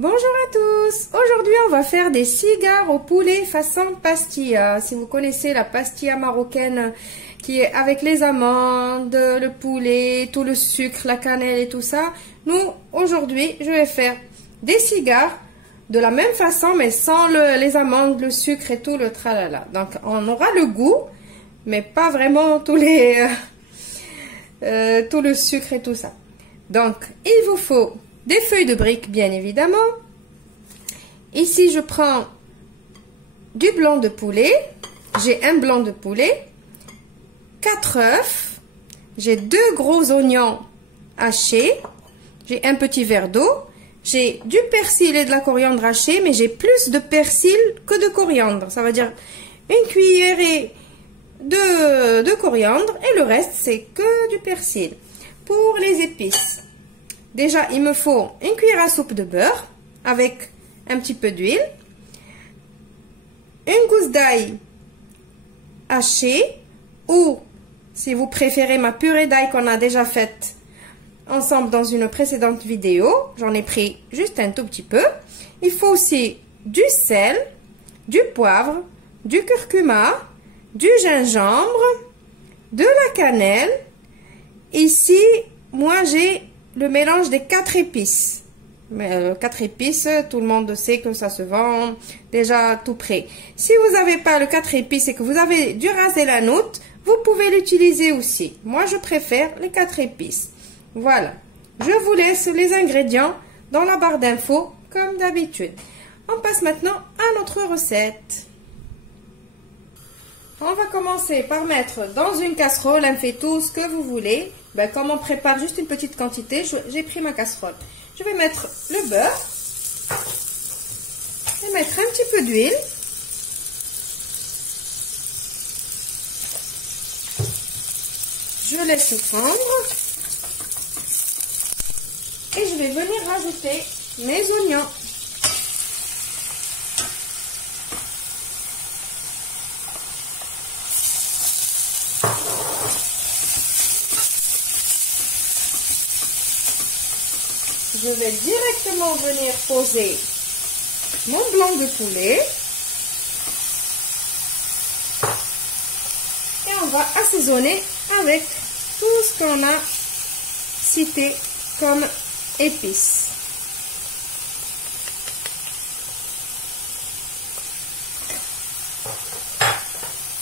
Bonjour à tous. Aujourd'hui, on va faire des cigares au poulet façon pastilla. Si vous connaissez la pastilla marocaine qui est avec les amandes, le poulet, tout le sucre, la cannelle et tout ça, nous, aujourd'hui, je vais faire des cigares de la même façon, mais sans les amandes, le sucre et tout le tralala. Donc, on aura le goût, mais pas vraiment tout le sucre et tout ça. Donc, il vous faut des feuilles de briques, bien évidemment. Ici, je prends du blanc de poulet. J'ai un blanc de poulet. 4 œufs. J'ai 2 gros oignons hachés. J'ai un petit verre d'eau. J'ai du persil et de la coriandre hachée, mais j'ai plus de persil que de coriandre. Ça veut dire une cuillerée de coriandre et le reste, c'est que du persil. Pour les épices, déjà, il me faut une cuillère à soupe de beurre avec un petit peu d'huile, une gousse d'ail hachée ou, si vous préférez, ma purée d'ail qu'on a déjà faite ensemble dans une précédente vidéo. J'en ai pris juste un tout petit peu. Il faut aussi du sel, du poivre, du curcuma, du gingembre, de la cannelle. Ici, moi, j'ai le mélange des 4 épices. Mais 4 épices, tout le monde sait que ça se vend déjà tout prêt. Si vous n'avez pas le 4 épices et que vous avez du ras el hanout, vous pouvez l'utiliser aussi. Moi, je préfère les 4 épices. Voilà. Je vous laisse les ingrédients dans la barre d'infos, comme d'habitude. On passe maintenant à notre recette. On va commencer par mettre dans une casserole, un fait tout ce que vous voulez. Ben, comme on prépare juste une petite quantité, j'ai pris ma casserole. Je vais mettre le beurre et mettre un petit peu d'huile. Je laisse fondre et je vais venir rajouter mes oignons. Je vais directement venir poser mon blanc de poulet et on va assaisonner avec tout ce qu'on a cité comme épices.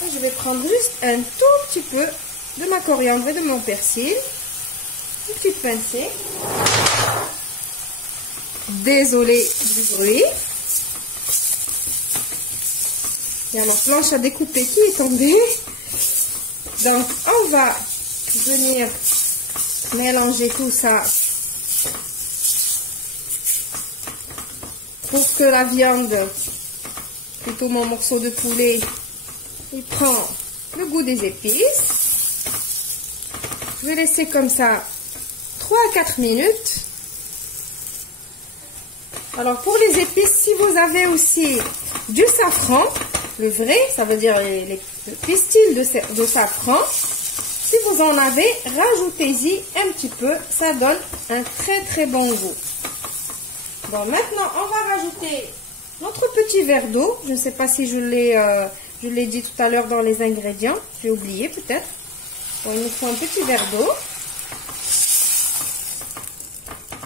Et je vais prendre juste un tout petit peu de ma coriandre et de mon persil, une petite pincée. Désolée du bruit. Il y a la planche à découper qui est tombée. Donc, on va venir mélanger tout ça pour que la viande, plutôt mon morceau de poulet, il prend le goût des épices. Je vais laisser comme ça 3 à 4 minutes. Alors, pour les épices, si vous avez aussi du safran, le vrai, ça veut dire les pistils de safran, si vous en avez, rajoutez-y un petit peu, ça donne un très très bon goût. Bon, maintenant, on va rajouter notre petit verre d'eau. Je ne sais pas si je l'ai dit tout à l'heure dans les ingrédients, j'ai oublié peut-être. Bon, il nous faut un petit verre d'eau.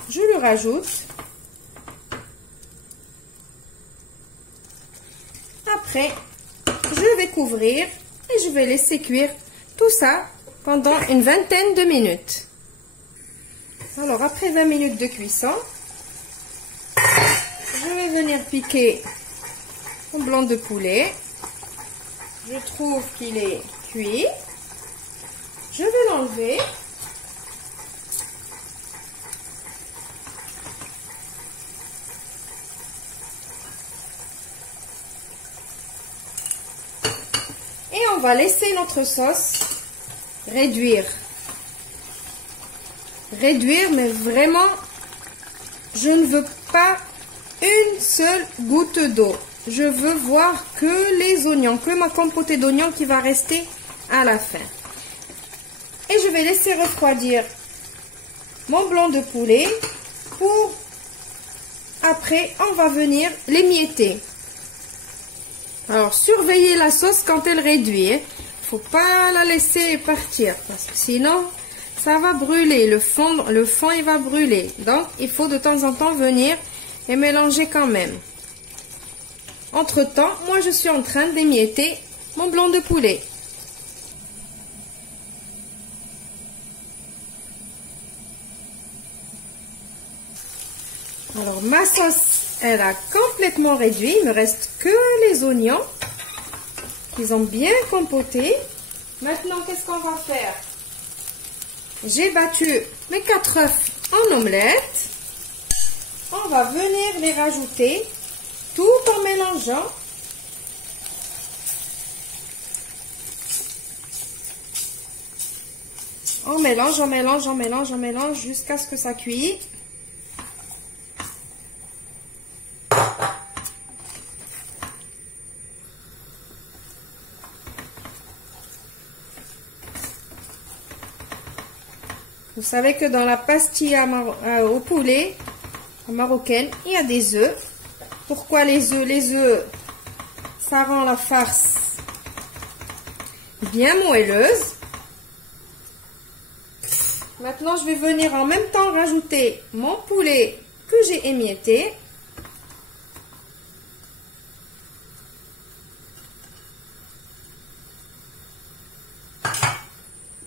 Je le rajoute. Après, je vais couvrir et je vais laisser cuire tout ça pendant une vingtaine de minutes. Alors, après 20 minutes de cuisson, je vais venir piquer mon blanc de poulet. Je trouve qu'il est cuit. Je vais l'enlever. Et on va laisser notre sauce réduire. Réduire, mais vraiment, je ne veux pas une seule goutte d'eau. Je veux voir que les oignons, que ma compotée d'oignons qui va rester à la fin. Et je vais laisser refroidir mon blanc de poulet pour après, on va venir l'émietter. Alors, surveillez la sauce quand elle réduit. Il ne faut pas la laisser partir, parce que sinon, ça va brûler. Le fond, il va brûler. Donc, il faut de temps en temps venir et mélanger quand même. Entre-temps, moi, je suis en train d'émietter mon blanc de poulet. Alors, ma sauce, elle a complètement réduit. Il ne me reste que les oignons qu'ils ont bien compotés. Maintenant, qu'est-ce qu'on va faire? J'ai battu mes 4 œufs en omelette. On va venir les rajouter tout en mélangeant. On mélange, on mélange, on mélange, on mélange jusqu'à ce que ça cuise. Vous savez que dans la pastilla au poulet marocaine, il y a des œufs. Pourquoi les œufs? Les œufs, ça rend la farce bien moelleuse. Maintenant, je vais venir en même temps rajouter mon poulet que j'ai émietté.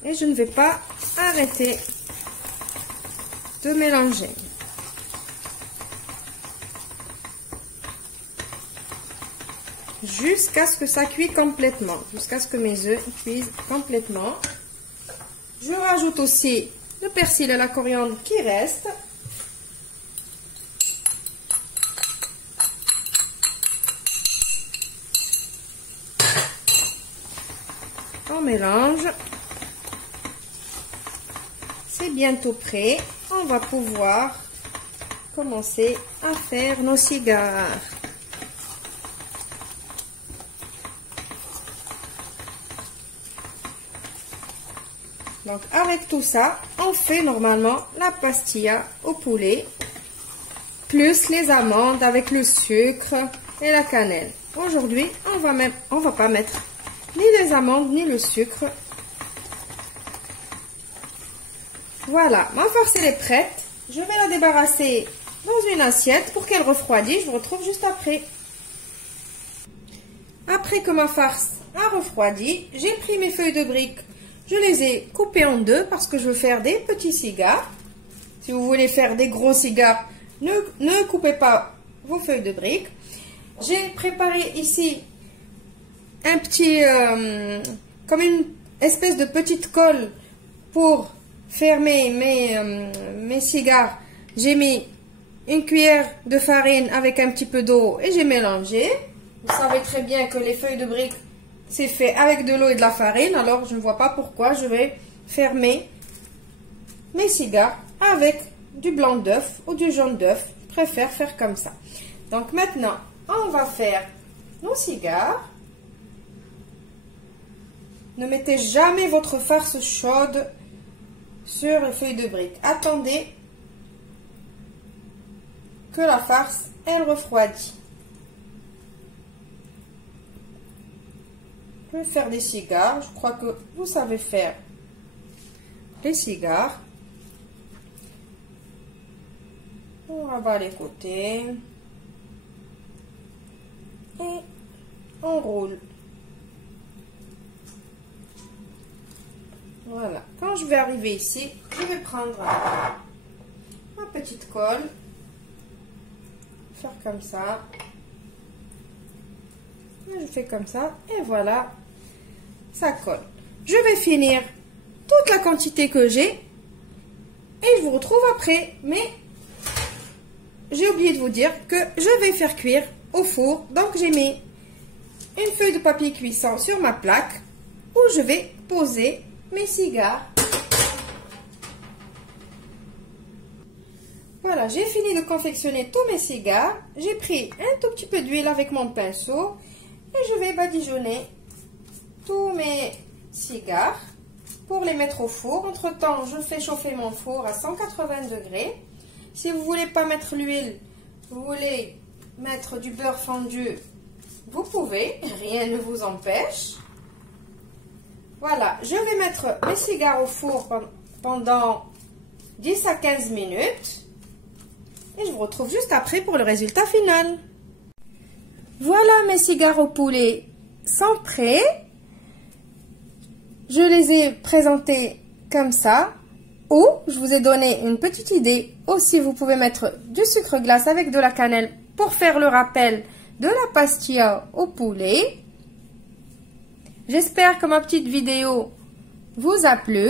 Et je ne vais pas arrêter de mélanger. Jusqu'à ce que ça cuise complètement. Jusqu'à ce que mes œufs cuisent complètement. Je rajoute aussi le persil et la coriandre qui restent. On mélange. C'est bientôt prêt. On va pouvoir commencer à faire nos cigares. Donc avec tout ça, on fait normalement la pastilla au poulet, plus les amandes avec le sucre et la cannelle. Aujourd'hui, on va pas mettre ni les amandes ni le sucre. Voilà, ma farce elle est prête. Je vais la débarrasser dans une assiette pour qu'elle refroidisse. Je vous retrouve juste après. Après que ma farce a refroidi, j'ai pris mes feuilles de briques. Je les ai coupées en deux parce que je veux faire des petits cigares. Si vous voulez faire des gros cigares, ne coupez pas vos feuilles de briques. J'ai préparé ici un petit, comme une espèce de petite colle pour fermer mes cigares. J'ai mis une cuillère de farine avec un petit peu d'eau et j'ai mélangé. Vous savez très bien que les feuilles de briques, c'est fait avec de l'eau et de la farine. Alors, je ne vois pas pourquoi je vais fermer mes cigares avec du blanc d'œuf ou du jaune d'œuf. Je préfère faire comme ça. Donc, maintenant, on va faire nos cigares. Ne mettez jamais votre farce chaude sur les feuilles de briques. Attendez que la farce, elle refroidit. Je vais faire des cigares. Je crois que vous savez faire les cigares. On rabat les côtés. Et on roule. Voilà. Quand je vais arriver ici, je vais prendre ma petite colle. Faire comme ça. Et je fais comme ça. Et voilà. Ça colle. Je vais finir toute la quantité que j'ai. Et je vous retrouve après. Mais j'ai oublié de vous dire que je vais faire cuire au four. Donc j'ai mis une feuille de papier cuisson sur ma plaque où je vais poser mes cigares. Voilà, j'ai fini de confectionner tous mes cigares. J'ai pris un tout petit peu d'huile avec mon pinceau et je vais badigeonner tous mes cigares pour les mettre au four. Entre temps, je fais chauffer mon four à 180 degrés. Si vous voulez pas mettre l'huile, Vous voulez mettre du beurre fondu, vous pouvez, rien ne vous empêche. Voilà, je vais mettre mes cigares au four pendant 10 à 15 minutes. Et je vous retrouve juste après pour le résultat final. Voilà, mes cigares au poulet sont prêts. Je les ai présentés comme ça. Ou, je vous ai donné une petite idée. Aussi, vous pouvez mettre du sucre glace avec de la cannelle pour faire le rappel de la pastilla au poulet. J'espère que ma petite vidéo vous a plu.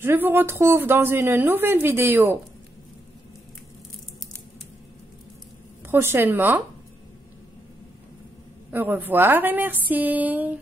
Je vous retrouve dans une nouvelle vidéo prochainement. Au revoir et merci.